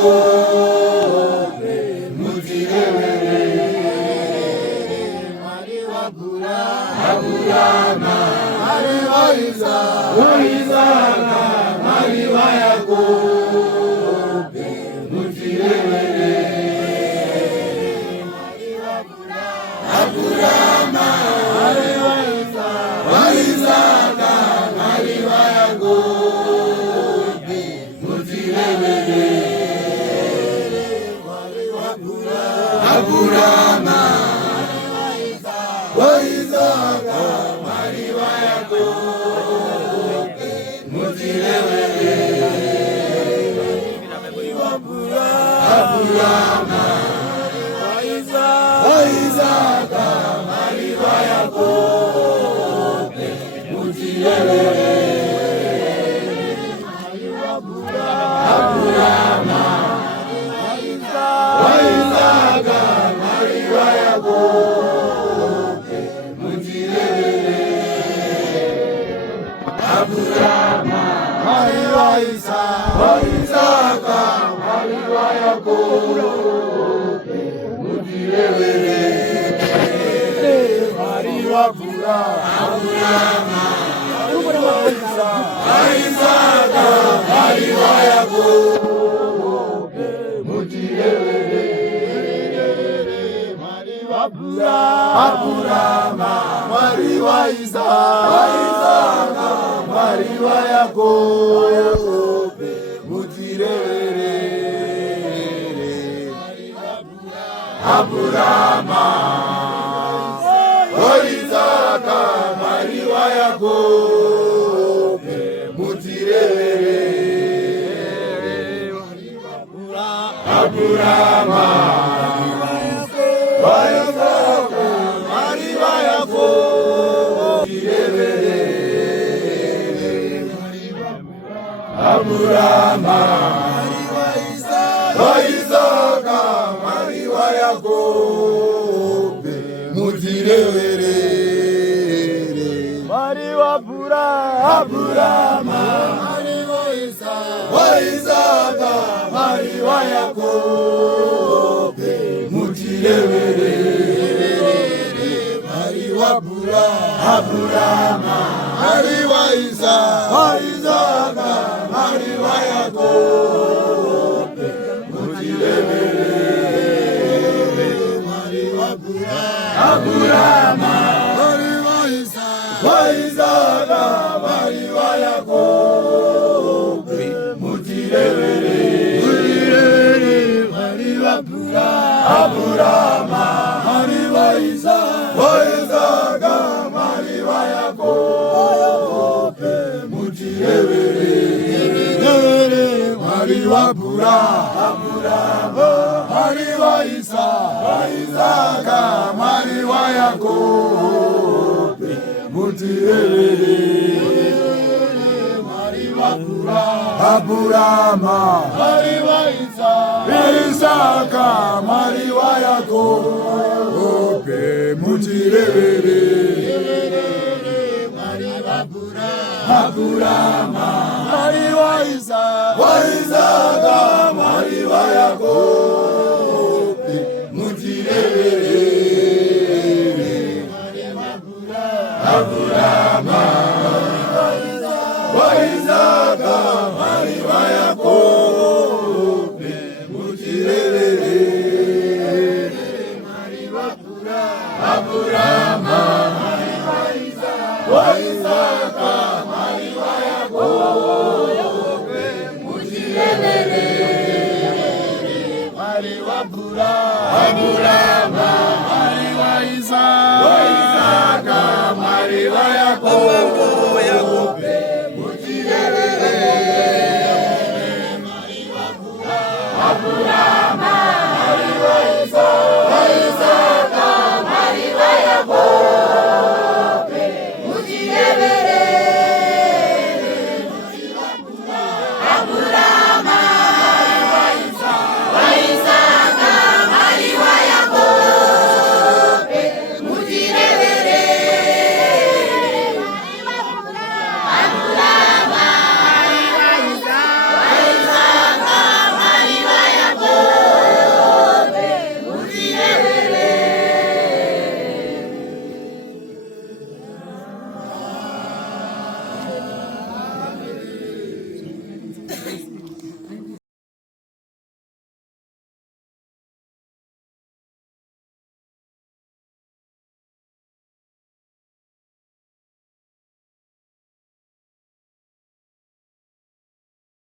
Yakobe mutirere Mari wa Aburama Mari wa Isaka Mari wa Yakobe mutirere Mari wa Aburama Mari wa Isaka Mari wa Yakobe mutirere Aburama wa Isaka Mari wa Yakobe mutirere Aburama wa Isaka Mari wa Yakobe mutirere Aburama wa Isaka Mari wa Yakobe mutirere Aburama Mari wa Isaka Mari wa Yakobe mutirere Mari wa Aburama wa Isaka Mari wa Yakobe mutirere Aburama Mari wa Isaka Mari wa Yakobe mutirere Aburama wa Isaka Mari wa Yakobe mutirere Aburama wa Isaka Mari wa Yakobe Aburama wa Isaka Mari wa Yakobe mutirere Mari wa Aburama wa Isaka Mari wa Yakobe mutirere Mari wa Aburama Mari wa Isaka Mari wa Yakobe mutirere Mari wa Aburama Mari wa Isaka Mari wa Yakobe mutirere Mari wa Aburama Mari wa Isaka Mari wa Yakobe mutirere Mari wa Aburama Mari wa Isaka Mari wa Yakobe mutirere Mari wa Aburama Mari wa Isaka Mari wa Yakobe mutirere Mari wa Aburama Mari wa Isaka Mari wa Yakobe mutirere Aburama wa Isaka Mari wa Yakobe mutirere Aburama wa Isaka Mari wa Yakobe mutirere Mari wa Aburama Mari wa Isaka Mari wa Yakobe mutirere Mari wa Aburama